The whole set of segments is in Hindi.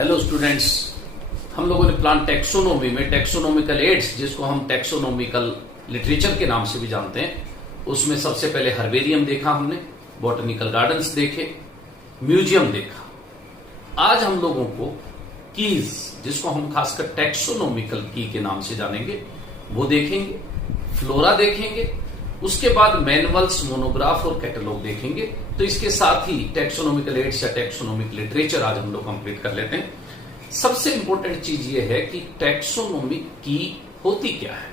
हेलो स्टूडेंट्स, हम लोगों ने प्लांट टैक्सोनॉमी में टैक्सोनॉमिकल एड्स, जिसको हम टैक्सोनॉमिकल लिटरेचर के नाम से भी जानते हैं, उसमें सबसे पहले हर्बेरियम देखा हमने, बॉटनिकल गार्डन्स देखे, म्यूजियम देखा। आज हम लोगों को कीज, जिसको हम खासकर टैक्सोनॉमिकल की के नाम से जानेंगे, वो देखेंगे, फ्लोरा देखेंगे, उसके बाद मैनुअल्स, मोनोग्राफ और कैटलॉग देखेंगे। तो इसके साथ ही टैक्सोनॉमिकल एड्स या टैक्सोनॉमिक लिटरेचर आज हम लोग कंप्लीट कर लेते हैं। सबसे इंपॉर्टेंट चीज ये है कि टैक्सोनॉमिक की होती क्या है,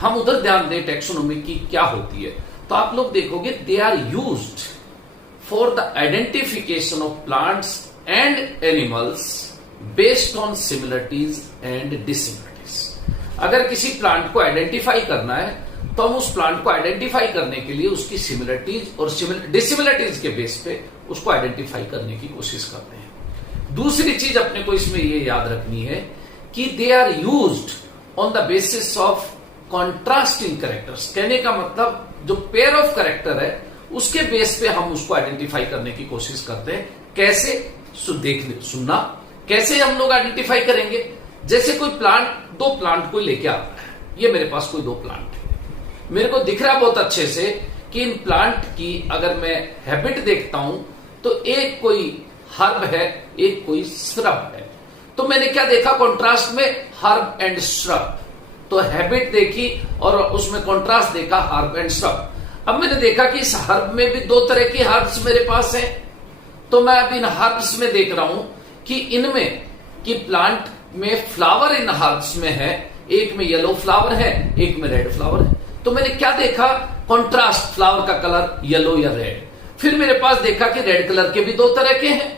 हम उधर ध्यान दें। टैक्सोनॉमिक की क्या होती है, तो आप लोग देखोगे they are used for the identification of plants and animals based on similarities and dissimilarities. अगर किसी प्लांट को आइडेंटिफाई करना है तो हम उस प्लांट को आइडेंटिफाई करने के लिए उसकी सिमिलरिटीज और डिसिमिलरिटीज के बेस पे उसको आइडेंटिफाई करने की कोशिश करते हैं। दूसरी चीज अपने को इसमें ये याद रखनी है कि they are used on the basis of contrasting characters. कहने का मतलब जो पेयर ऑफ कैरेक्टर है उसके बेस पे हम उसको आइडेंटिफाई करने की कोशिश करते हैं। कैसे? सुनना, कैसे हम लोग आइडेंटिफाई करेंगे? जैसे कोई प्लांट, दो प्लांट कोई लेके आता है, ये मेरे पास कोई दो प्लांट है, मेरे को दिख रहा बहुत अच्छे से कि इन प्लांट की अगर मैं हैबिट देखता हूं तो एक कोई हर्ब है, एक कोई श्रब है। तो मैंने क्या देखा कॉन्ट्रास्ट में? Herb and shrub. तो हैबिट देखी और उसमें कॉन्ट्रास्ट देखा, हर्ब एंड श्रब। अब मैंने देखा कि इस हर्ब में भी दो तरह की हर्ब्स मेरे पास हैं, तो मैं अब इन हर्ब्स में देख रहा हूं कि इनमें कि प्लांट में फ्लावर इन हर्ब्स में है, एक में येलो फ्लावर है, एक में रेड फ्लावर है। तो मैंने क्या देखा? कॉन्ट्रास्ट, फ्लावर का कलर येलो या रेड। फिर मेरे पास देखा कि रेड कलर के भी दो तरह के हैं।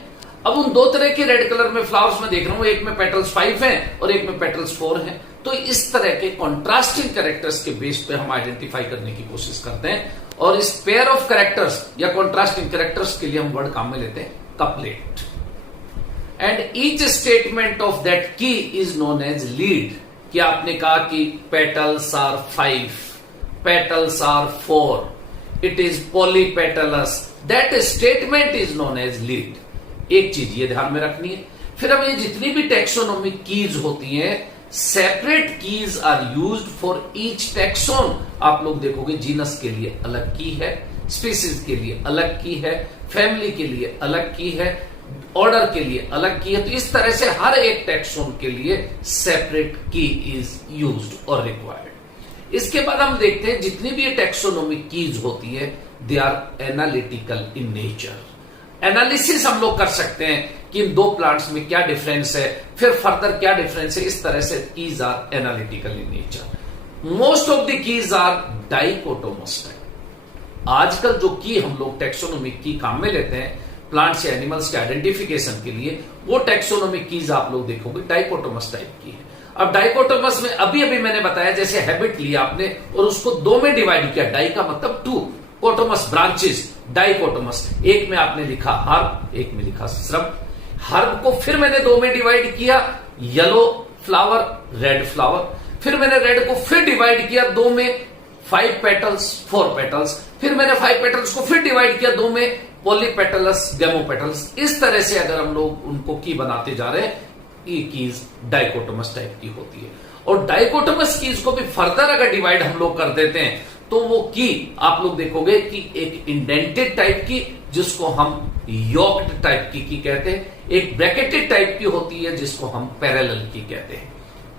अब उन दो तरह के रेड कलर में फ्लावर्स में देख रहा हूं, एक में पेटल्स 5 हैं और एक में पेटल्स 4 हैं। तो इस तरह के कॉन्ट्रास्टिंग कैरेक्टर्स के बेस पे हम आइडेंटिफाई करने की कोशिश करते हैं। और इस पेयर ऑफ कैरेक्टर्स या कॉन्ट्रास्टिंग कैरेक्टर्स के लिए हम वर्ड काम में लेते हैं couplet. And each statement of that की इज नोन एज लीड। कि आपने कहा कि petals are 5, petals are 4, it is polypetalous, that statement is known as lead। एक चीज ये ध्यान में रखनी है। फिर अब ये जितनी भी टैक्सोनॉमिक कीज होती हैं, separate keys are used for each taxon. आप लोग देखोगे जीनस के लिए अलग की है, स्पीसीज के लिए अलग की है, फैमिली के लिए अलग की है, ऑर्डर के लिए अलग की है। तो इस तरह से हर एक टैक्सोन के लिए सेपरेट की इज यूज्ड और रिक्वायर्ड। इसके बाद हम देखते हैं जितनी भी ये टैक्सोनॉमिक कीज होती है, they are analytical in nature. Analysis हम लोग कर सकते हैं कि इन दो प्लांट्स में क्या डिफरेंस है, फिर फर्दर क्या डिफरेंस है। इस तरह से keys are analytical in nature. Most of the keys are dichotomous type. आजकल जो की हम लोग टैक्सोनॉमिक की काम में लेते हैं प्लांट्स या एनिमल्स के आइडेंटिफिकेशन के लिए, वो टैक्सोनॉमिक कीज आप लोग देखोगे डाइकोटोमस टाइप की है। अब डाइकोटोमस में अभी मैंने बताया, जैसे हैबिट लिया आपने और उसको दो में डिवाइड किया, डाई का मतलब टू, कोटोमस ब्रांचेस, डाइकोटोमस। एक में आपने लिखा हर्ब, एक में लिखा श्रब। हर्ब को फिर मैंने दो में डिवाइड किया, येलो फ्लावर, रेड फ्लावर। फिर मैंने रेड को फिर डिवाइड किया दो में, 5 पेटल्स 4 पेटल्स। फिर मैंने 5 पेटल्स को फिर डिवाइड किया दो में, पॉलीपेटलस गैमोपेटल्स। इस तरह से अगर हम लोग उनको की बनाते जा रहे हैं, ये कीज डाइकोटोमस टाइप की होती है। और डाइकोटोमस कीज को भी फर्दर अगर डिवाइड हम लोग कर देते हैं तो वो की आप लोग देखोगे कि एक इंडेंटेड टाइप की, जिसको हम योक्ड टाइप की कहते हैं, एक ब्रैकेटेड टाइप की होती है जिसको हम पैरेलल की कहते हैं।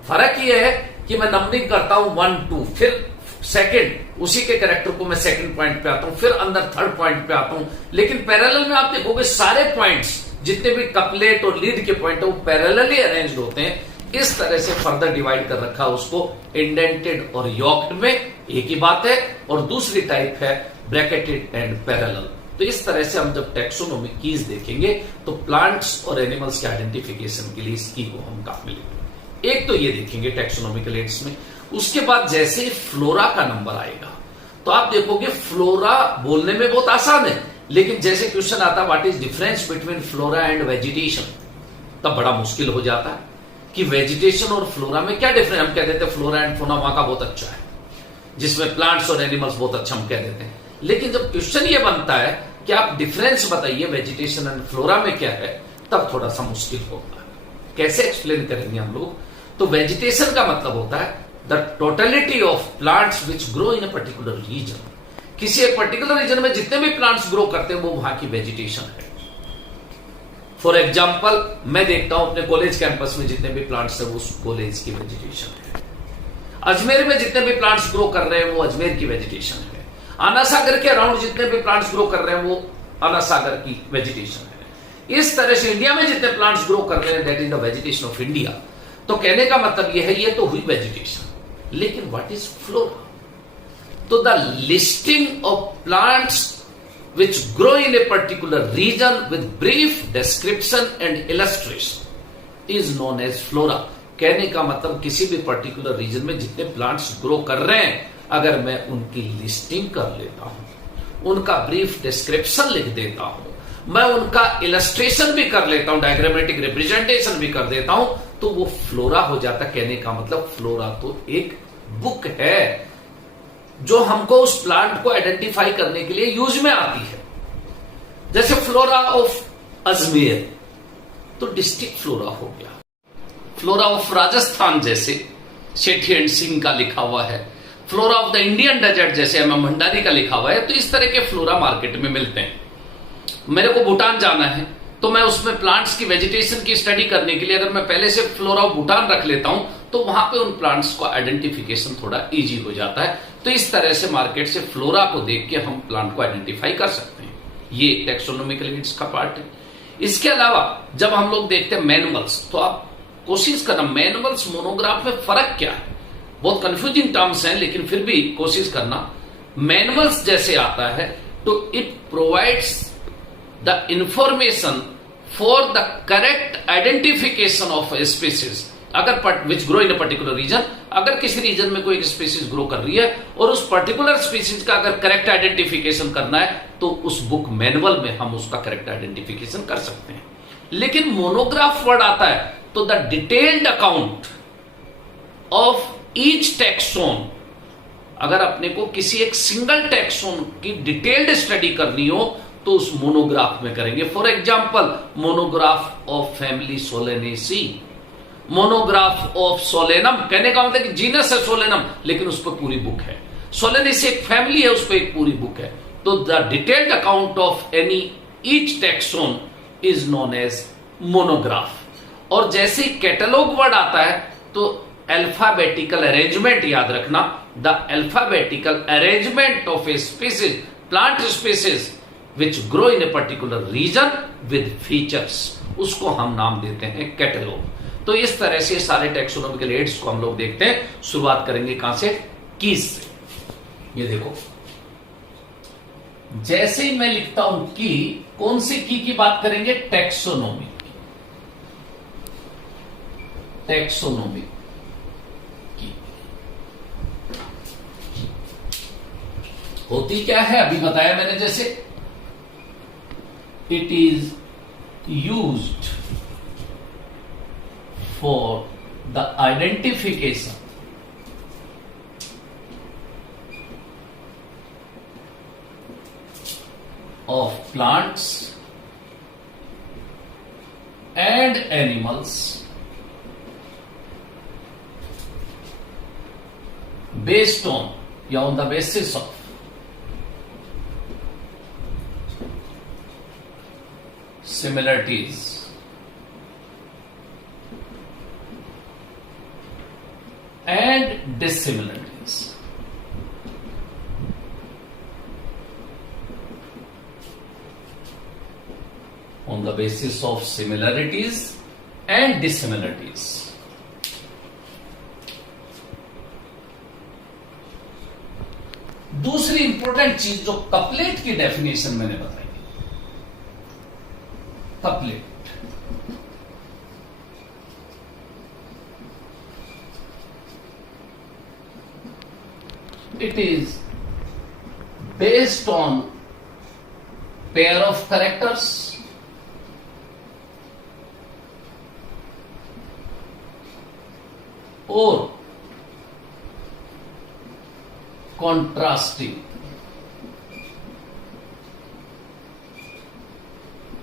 फर्क यह है कि मैं नंबरिंग करता हूं 1 2, फिर सेकंड, उसी के कैरेक्टर को मैं सेकंड पॉइंट पे आता हूं, फिर अंदर थर्ड पॉइंट पे आता हूं। लेकिन पैरेलल में आप देखोगे सारे पॉइंट्स, जितने भी कपलेट और लीड के पॉइंट है, वो पैरेलली अरेंज्ड होते हैं। इस तरह से फर्दर डिवाइड कर रखा उसको इंडेंटेड और योक्ड में, एक ही बात है। और दूसरी टाइप है ब्रैकेटेड एंड पैरेलल। तो इस तरह से हम जब टैक्सोनॉमिक कीज देखेंगे तो प्लांट्स और एनिमल्स के आइडेंटिफिकेशन के लिए इस की को हम काम में लेंगे। एक तो ये देखेंगे टैक्सोनॉमिकल एड्स में। उसके बाद जैसे ही फ्लोरा का नंबर आएगा तो आप देखोगे फ्लोरा बोलने में बहुत आसान है, लेकिन जैसे क्वेश्चन आता what is difference between flora and vegetation, तब बड़ा मुश्किल हो जाता है कि वेजिटेशन और फ्लोरा में क्या डिफरेंस। हम कह देते हैं फ्लोरा एंड फौना वहां का बहुत अच्छा है, जिसमें प्लांट्स और एनिमल्स बहुत अच्छा हम कह देते हैं। लेकिन जब क्वेश्चन ये बनता है कि आप डिफरेंस बताइए वेजिटेशन एंड फ्लोरा में क्या है, तब थोड़ा सा मुश्किल होगा। कैसे एक्सप्लेन करेंगे हम लोग? तो वेजिटेशन का मतलब होता है the totality of plants which grow in a particular region. किसी एक पर्टिकुलर रीजन में जितने भी प्लांट्स ग्रो करते हैं वो वहां की वेजिटेशन है। फॉर एग्जाम्पल, मैं देखता हूं अपने कॉलेज कैंपस में जितने भी प्लांट्स है वो उस कॉलेज की वेजिटेशन है। अजमेर में जितने भी प्लांट्स ग्रो कर रहे हैं वो अजमेर की वेजिटेशन है। आना सागर के अराउंड जितने भी प्लांट्स ग्रो कर रहे हैं वो आना सागर की वेजिटेशन है। इस तरह से इंडिया में जितने प्लांट्स ग्रो कर रहे हैं that is the vegetation of India. तो कहने का मतलब यह है, ये तो हुई वेजिटेशन, लेकिन व्हाट इज फ्लोरा? तो the listing of plants which grow in a particular region with brief description and illustration is known as flora। कहने का मतलब किसी भी पर्टिकुलर रीजन में जितने प्लांट्स ग्रो कर रहे हैं, अगर मैं उनकी लिस्टिंग कर लेता हूं, उनका ब्रीफ डिस्क्रिप्शन लिख देता हूं, मैं उनका इलस्ट्रेशन भी कर लेता हूं, डायग्रामेटिक रिप्रेजेंटेशन भी कर देता हूं, तो वो फ्लोरा हो जाता। कहने का मतलब फ्लोरा तो एक बुक है जो हमको उस प्लांट को आइडेंटिफाई करने के लिए यूज में आती है। जैसे फ्लोरा ऑफ अजमेर तो डिस्ट्रिक्ट फ्लोरा हो गया। फ्लोरा ऑफ राजस्थान जैसे सेठी एंड सिंह का लिखा हुआ है। Flora of the Indian desert जैसे एम भंडारी का लिखा हुआ है। तो इस तरह के फ्लोरा मार्केट में मिलते हैं। मेरे को भूटान जाना है तो मैं उसमें प्लांट्स की वेजिटेशन की स्टडी करने के लिए अगर मैं पहले से फ्लोरा ऑफ भूटान रख लेता हूं तो वहां पे उन प्लांट्स को आइडेंटिफिकेशन थोड़ा इजी हो जाता है। तो इस तरह से मार्केट से फ्लोरा को देख के हम प्लांट को आइडेंटिफाई कर सकते हैं। ये टेक्सोनोमिकल एड्स का पार्ट है। इसके अलावा जब हम लोग देखते हैं मैनुअल्स, तो आप कोशिश करना मैनुअल्स मोनोग्राफ में फर्क क्या है। बहुत कंफ्यूजिंग टर्म्स हैं, लेकिन फिर भी कोशिश करना। मैनुअल्स जैसे आता है तो it provides the information for the correct identification of a species। अगर which grow in a particular region, अगर किसी रीजन में कोई एक स्पीसीज ग्रो कर रही है और उस पर्टिकुलर स्पीसीज का अगर करेक्ट आइडेंटिफिकेशन करना है तो उस बुक मैनुअल में हम उसका करेक्ट आइडेंटिफिकेशन कर सकते हैं। लेकिन मोनोग्राफ वर्ड आता है तो the detailed account of each taxon, अगर अपने को किसी एक सिंगल टैक्सोन की डिटेल्ड स्टडी करनी हो तो उस मोनोग्राफ में करेंगे। For example, monograph of family Solanaceae, monograph of Solanum. कहने का मतलब कि जीनस है सोलेनम, लेकिन उस पर पूरी बुक है। सोलेनेसी एक फैमिली है, उस पर एक पूरी बुक है। तो the detailed account of any each taxon is known as monograph. और जैसे ही कैटलॉग वर्ड आता है तो अल्फाबेटिकल अरेंजमेंट याद रखना। The alphabetical arrangement of a species, plant species which grow in a particular region with features, उसको हम नाम देते हैं कैटलॉग। तो इस तरह से सारे टैक्सोनॉमिकल एड्स को हम लोग देखते हैं। शुरुआत करेंगे कहां से? कीज से। ये देखो, जैसे ही मैं लिखता हूं की, कौन सी की बात करेंगे? टैक्सोनॉमी। टैक्सोनॉमी की होती क्या है अभी बताया मैंने। जैसे it is used for the identification of plants and animals based on या on the basis of similarities and dissimilarities। On the basis of similarities and dissimilarities। दूसरी इंपॉर्टेंट चीज जो कपलेट की डेफिनेशन मैंने बताई, couplet it is based on pair of characters or contrasting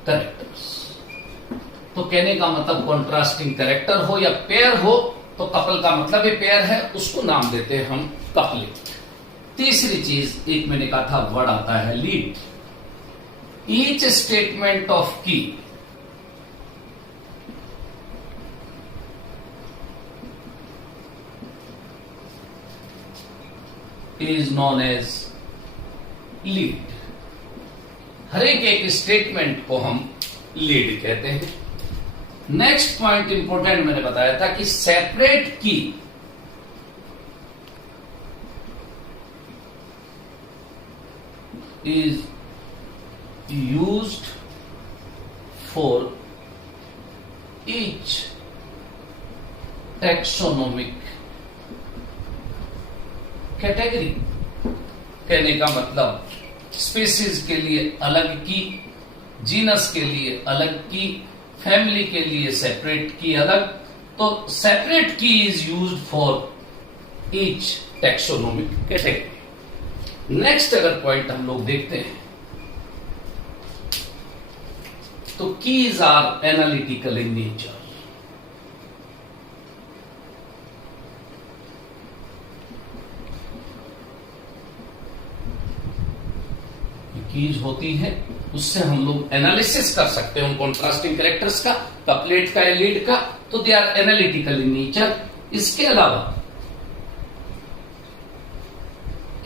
characters। तो कहने का मतलब कॉन्ट्रास्टिंग कैरेक्टर हो या पेयर हो, तो कपल का मतलब ये पेयर है, उसको नाम देते हैं हम कपलिंग। तीसरी चीज, एक मैंने कहा था वर्ड आता है लीड। ईच स्टेटमेंट ऑफ की इज नोन एज लीड। हर एक स्टेटमेंट को हम लीड कहते हैं। नेक्स्ट पॉइंट इंपॉर्टेंट मैंने बताया था कि सेपरेट की is used for each taxonomic category। कहने का मतलब स्पीसीज के लिए अलग की, जीनस के लिए अलग की, फैमिली के लिए सेपरेट की अलग। तो separate key is used for each taxonomic category. Next अगर पॉइंट हम लोग देखते हैं तो keys are analytical in nature. Keys होती है, उससे हम लोग एनालिसिस कर सकते हैं उन कॉन्ट्रास्टिंग कैरेक्टर्स का, कपलेट का या लीड का, तो they are analytical in nature. इसके अलावा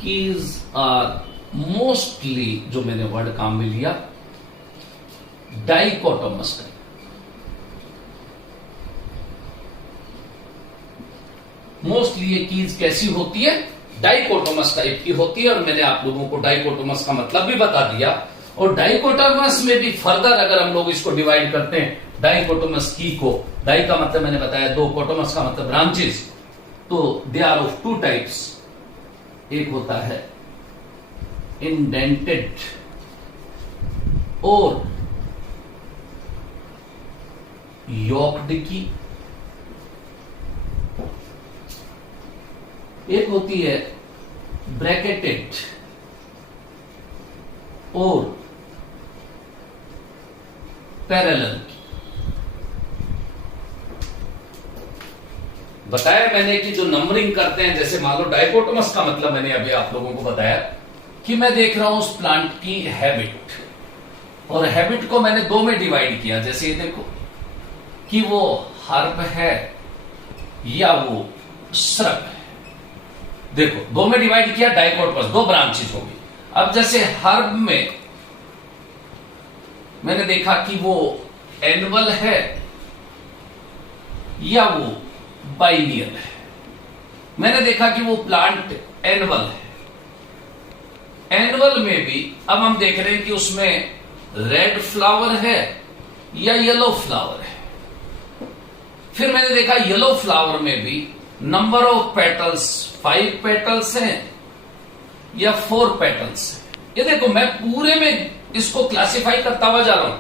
कीज आर मोस्टली, जो मैंने वर्ड काम में लिया, डाइकोटोमस टाइप। मोस्टली ये कीज कैसी होती है? डाइकोटोमस टाइप की होती है। और मैंने आप लोगों को डाइकोटोमस का मतलब भी बता दिया। और डाइकोटोमस में भी फर्दर अगर हम लोग इसको डिवाइड करते हैं, डाइकोटोमस की को, डाई का मतलब मैंने बताया दो, कोटोमस का मतलब ब्रांचेस, तो they are of two types. एक होता है इंडेंटेड और यॉक्ड की, एक होती है ब्रैकेटेड और पैरेलल की। बताया मैंने कि जो नंबरिंग करते हैं, जैसे मान लो डाइकोटोमस का मतलब मैंने अभी आप लोगों को बताया कि मैं देख रहा हूं उस प्लांट की हैबिट, और हैबिट को मैंने दो में डिवाइड किया। जैसे ये देखो कि वो हर्ब है या वो श्रब है। देखो दो में डिवाइड किया, डाइकोटोमस दो ब्रांचेस हो गई। अब जैसे हर्ब में मैंने देखा कि वो एनुअल है या वो बाइनियल है। मैंने देखा कि वो प्लांट एनुअल है। एनुअल में भी अब हम देख रहे हैं कि उसमें रेड फ्लावर है या येलो फ्लावर है। फिर मैंने देखा येलो फ्लावर में भी नंबर ऑफ पेटल्स 5 पेटल्स हैं या 4 पेटल्स हैं। ये देखो मैं पूरे में इसको क्लासिफाई करता हुआ जा रहा हूं,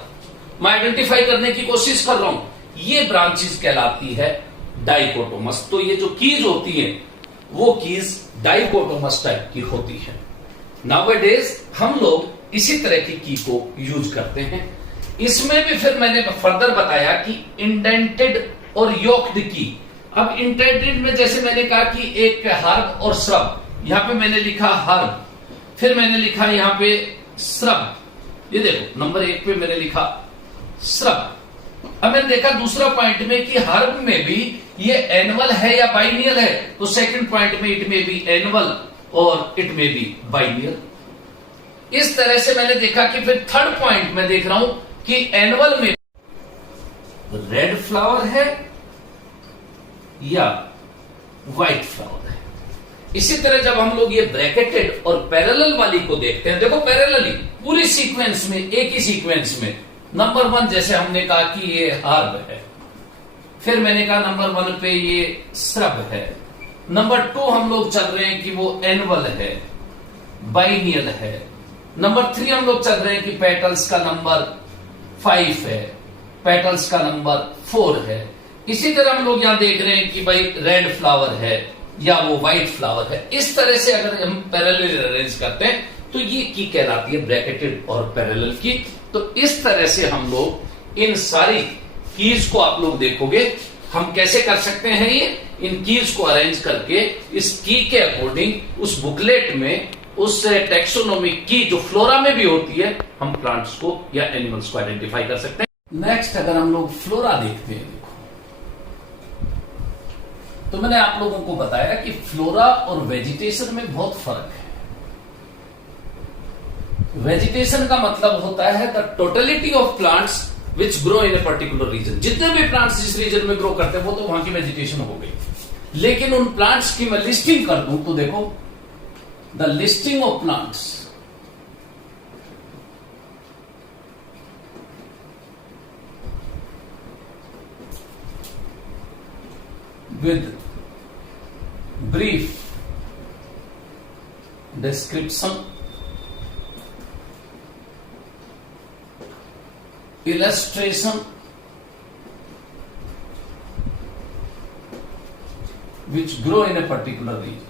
मैं आइडेंटिफाई करने की कोशिश कर रहा हूं। ये ब्रांचेस कहलाती है डाइकोटोमस। तो ये जो कीज होती है वो कीज डाइकोटोमस टाइप की होती है। नाउअडेज हम लोग इसी तरह की को यूज करते हैं। इसमें भी फिर मैंने फर्दर बताया कि इंडेंटेड और योक्ड की। अब इंडेंटेड में जैसे मैंने कहा कि एक हर्ब और श्रब, यहां पे मैंने लिखा हर्ब, फिर मैंने लिखा यहां पे श्रब। ये देखो नंबर 1 पे मैंने लिखा श्रब। अब मैंने देखा दूसरा पॉइंट में कि हर्ब में भी ये एनुअल है या बाइनियल है, तो सेकंड पॉइंट में इट में बी एनुअल और इट में बी बाइनियल। इस तरह से मैंने देखा कि फिर थर्ड पॉइंट में देख रहा हूं कि एनुअल में रेड फ्लावर है या व्हाइट फ्लावर है। इसी तरह जब हम लोग ये ब्रैकेटेड और पैरेलल वाली को देखते हैं, देखो पैरेलली पूरी सीक्वेंस में, एक ही सीक्वेंस में, नंबर 1 जैसे हमने कहा कि ये हर्ब है, फिर मैंने कहा नंबर 1 पे ये श्रब है, नंबर 2 हम लोग चल रहे हैं कि वो एनुअल है, बाइनियल है, नंबर 3 हम लोग चल रहे हैं कि पेटल्स का नंबर 5 है, पेटल्स का नंबर 4 है। इसी तरह हम लोग यहां देख रहे हैं कि भाई रेड फ्लावर है या वो व्हाइट फ्लावर है। इस तरह से अगर हम पैरेलल अरेंज करते हैं तो ये की कहलाती है ब्रैकेटेड और पैरेलल की। तो इस तरह से हम लोग इन सारी कीज को आप लोग देखोगे, हम कैसे कर सकते हैं ये, इन कीज को अरेंज करके इस की के अकॉर्डिंग उस बुकलेट में उस टेक्सोनोमिक की जो फ्लोरा में भी होती है, हम प्लांट्स को या एनिमल्स को आइडेंटिफाई कर सकते हैं। नेक्स्ट अगर हम लोग फ्लोरा देखते हैं, देखो तो मैंने आप लोगों को बताया कि फ्लोरा और वेजिटेशन में बहुत फर्क है। वेजिटेशन का मतलब होता है the totality of plants which grow in a particular region. जितने भी प्लांट्स जिस रीजन में ग्रो करते हैं वो तो वहां की वेजिटेशन हो गई। लेकिन उन प्लांट्स की मैं लिस्टिंग कर दूं तो देखो, the listing of plants with brief description, illustration which grow in a particular region.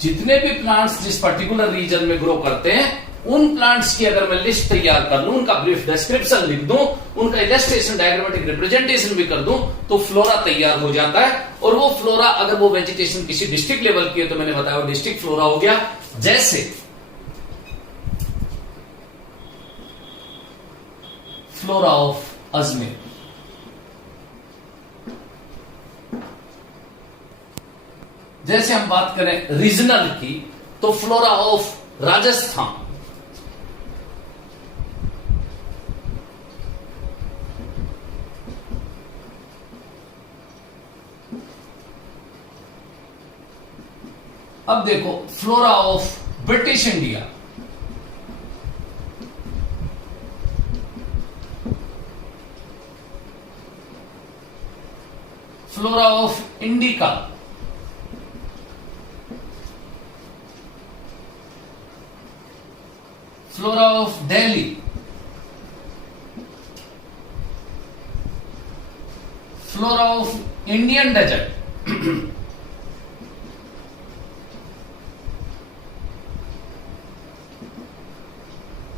जितने भी प्लांट्स जिस पर्टिकुलर रीजन में ग्रो करते हैं, उन प्लांट्स की अगर मैं लिस्ट तैयार कर लूं, उनका ब्रीफ डिस्क्रिप्शन लिख दूं, उनका इलस्ट्रेशन डायग्रामेटिक रिप्रेजेंटेशन भी कर दूं, तो फ्लोरा तैयार हो जाता है। और वो फ्लोरा अगर वो वेजिटेशन किसी डिस्ट्रिक्ट लेवल की है तो मैंने बताया वो डिस्ट्रिक्ट फ्लोरा हो गया। जैसे फ्लोरा ऑफ अजमेर, जैसे हम बात करें रीजनल की तो फ्लोरा ऑफ राजस्थान, अब देखो flora of British India, flora of Indica, flora of Delhi, flora of Indian desert,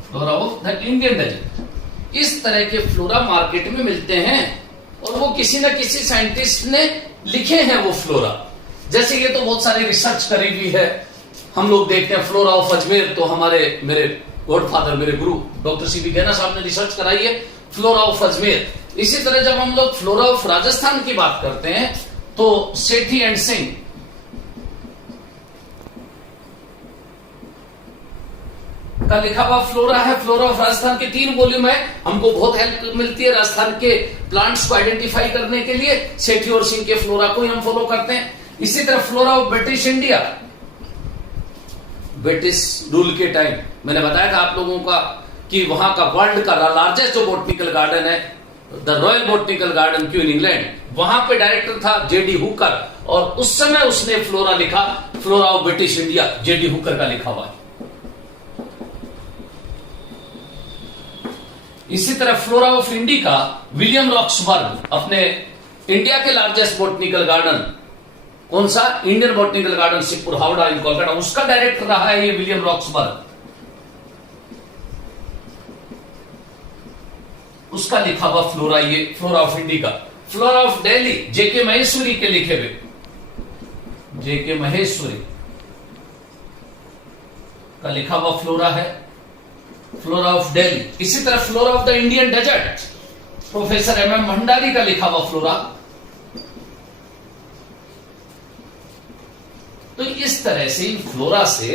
flora of the Indian desert. इस तरह के फ्लोरा मार्केट में मिलते हैं और वो किसी न किसी साइंटिस्ट ने लिखे हैं वो फ्लोरा। जैसे ये तो बहुत सारी रिसर्च करी हुई है, हम लोग देखते हैं फ्लोरा ऑफ अजमेर, तो हमारे मेरे गॉडफादर मेरे गुरु डॉक्टर सीबी गैना साहब ने रिसर्च कराई है फ्लोरा ऑफ अजमेर। इसी तरह जब हम लोग फ्लोरा ऑफ राजस्थान की बात करते हैं तो सेठी एंड सिंह का लिखा हुआ फ्लोरा है, फ्लोरा ऑफ राजस्थान के 3 वॉल्यूम है। हमको बहुत हेल्प मिलती है राजस्थान के प्लांट्स को आइडेंटिफाई करने के लिए, सेठी और सिंह के फ्लोरा को ही हम फॉलो करते हैं। इसी तरह flora of British India, British rule के टाइम मैंने बताया था आप लोगों का कि वहां का वर्ल्ड का लार्जेस्ट जो बोटनिकल गार्डन है, the royal botanical garden Q in England, वहां पे डायरेक्टर था जेडी हुकर, और उस समय उसने फ्लोरा लिखा, flora of British India JD Hooker का लिखा हुआ है। इसी तरह flora of Indica William Roxburgh, अपने इंडिया के लार्जेस्ट बोटनिकल गार्डन, कौन सा, Indian botanical garden Shivpur Howrah in Kolkata, उसका डायरेक्टर रहा है ये विलियम रॉक्सबर्ग, उसका लिखा हुआ फ्लोरा ये flora of Indica. Flora of Delhi JK Maheshwari के लिखे हुए, जेके महेश्वरी का लिखा हुआ फ्लोरा है, फ्लोरा ऑफ दिल्ली। इसी तरह flora of the Indian desert professor MM Bhandari का लिखा हुआ फ्लोरा। तो इस तरह से फ्लोरा से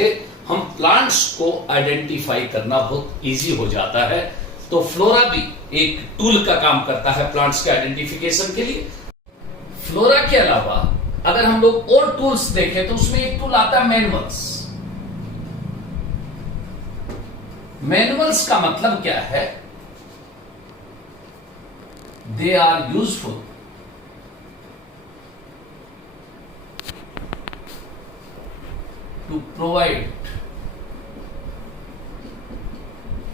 हम प्लांट्स को आइडेंटिफाई करना बहुत इजी हो जाता है। तो फ्लोरा भी एक टूल का काम करता है प्लांट्स के आइडेंटिफिकेशन के लिए। फ्लोरा के अलावा अगर हम लोग और टूल्स देखें तो उसमें एक टूल आता है मैनुअल्स। मैनुअल्स का मतलब क्या है, they are useful to provide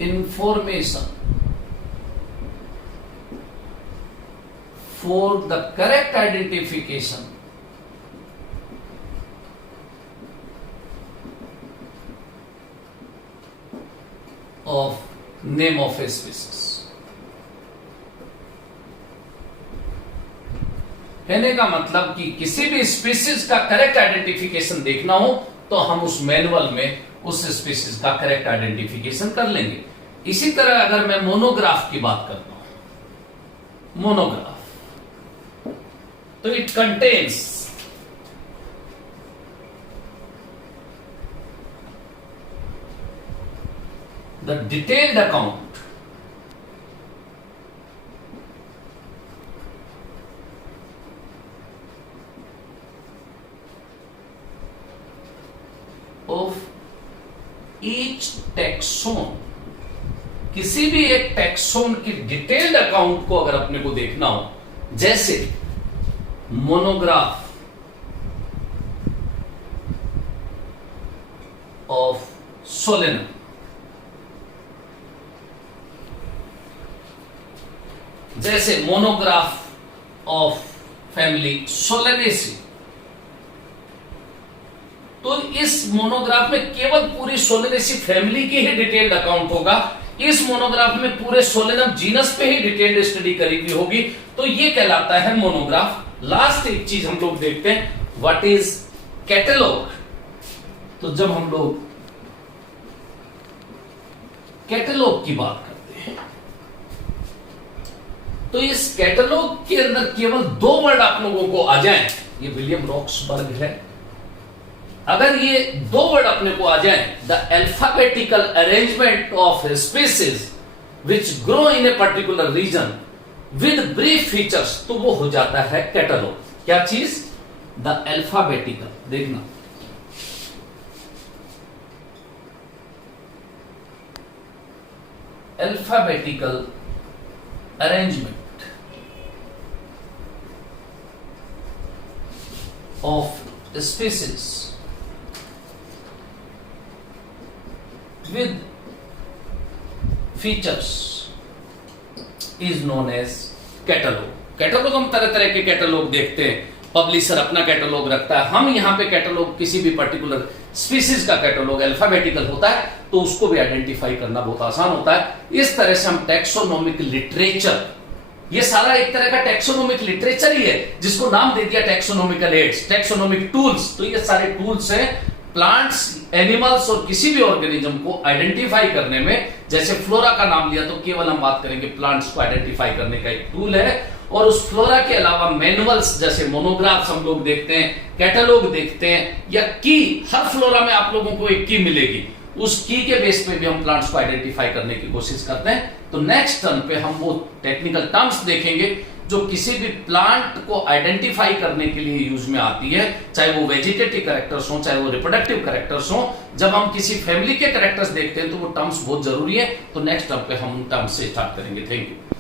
information for the correct identification of name of a species. कहने का मतलब कि किसी भी स्पीसीज का करेक्ट आइडेंटिफिकेशन देखना हो तो हम उस मैनुअल में उस स्पीसीज का करेक्ट आइडेंटिफिकेशन कर लेंगे। इसी तरह अगर मैं मोनोग्राफ की बात करता हूं, मोनोग्राफ, तो it contains the detailed account of each taxon. किसी भी एक टैक्सोन की डिटेल्ड अकाउंट को अगर अपने को देखना हो, जैसे मोनोग्राफ ऑफ सोलेनम, जैसे मोनोग्राफ ऑफ फैमिली सोलेनेसी, तो इस मोनोग्राफ में केवल पूरी सोलेनेसी फैमिली की ही डिटेल्ड अकाउंट होगा। इस मोनोग्राफ में पूरे सोलेनम जीनस पे ही डिटेल्ड स्टडी करी हुई होगी, तो ये कहलाता है मोनोग्राफ। लास्ट एक चीज हम लोग देखते हैं, व्हाट इज कैटलॉग। तो जब हम लोग कैटलॉग की बात करते हैं तो इस कैटलॉग के अंदर केवल 2 वर्ड आप लोगों को आ जाएं, ये विलियम रॉक्सबर्ग है। अगर ये 2 वर्ड अपने को आ जाएं, the alphabetical arrangement of species which grow in a particular region with brief features, तो वो हो जाता है कैटलॉग। क्या चीज? द अल्फाबेटिकल, देखना, alphabetical arrangement of species with features is known as catalogue. Catalogue हम तरह तरह के कैटलॉग देखते हैं, पब्लिशर अपना कैटलॉग रखता है। हम यहां पे कैटलॉग किसी भी पर्टिकुलर स्पीसीज का कैटलॉग अल्फाबेटिकल होता है तो उसको भी आइडेंटिफाई करना बहुत आसान होता है। इस तरह से हम टैक्सोनॉमिक लिटरेचर, ये सारा एक तरह का टैक्सोनॉमिक लिटरेचर ही है जिसको नाम दे दिया टैक्सोनॉमिकल एड्स, टैक्सोनॉमिक टूल्स। तो ये सारे टूल्स हैं प्लांट्स, एनिमल्स और किसी भी ऑर्गेनिज्म को आइडेंटिफाई करने में। जैसे फ्लोरा का नाम लिया तो केवल हम बात करेंगे प्लांट्स को आइडेंटिफाई करने का एक टूल है, और उस फ्लोरा के अलावा मैनुअल्स जैसे मोनोग्राफ्स हम लोग देखते हैं, कैटलॉग देखते हैं, या की, हर फ्लोरा में आप लोगों को एक की मिलेगी, उस की के बेस पे भी हम प्लांट्स को आइडेंटिफाई करने की कोशिश करते हैं। तो नेक्स्ट टर्न पे हम वो टेक्निकल टर्म्स देखेंगे जो किसी भी प्लांट को आइडेंटिफाई करने के लिए यूज में आती है, चाहे वो वेजिटेटिव कैरेक्टर्स हो, चाहे वो रिप्रोडक्टिव कैरेक्टर्स हो। जब हम किसी फैमिली के कैरेक्टर्स देखते हैं तो वो टर्म्स बहुत जरूरी है। तो नेक्स्ट टर्म पे हम टर्म्स से स्टार्ट करेंगे। Thank you.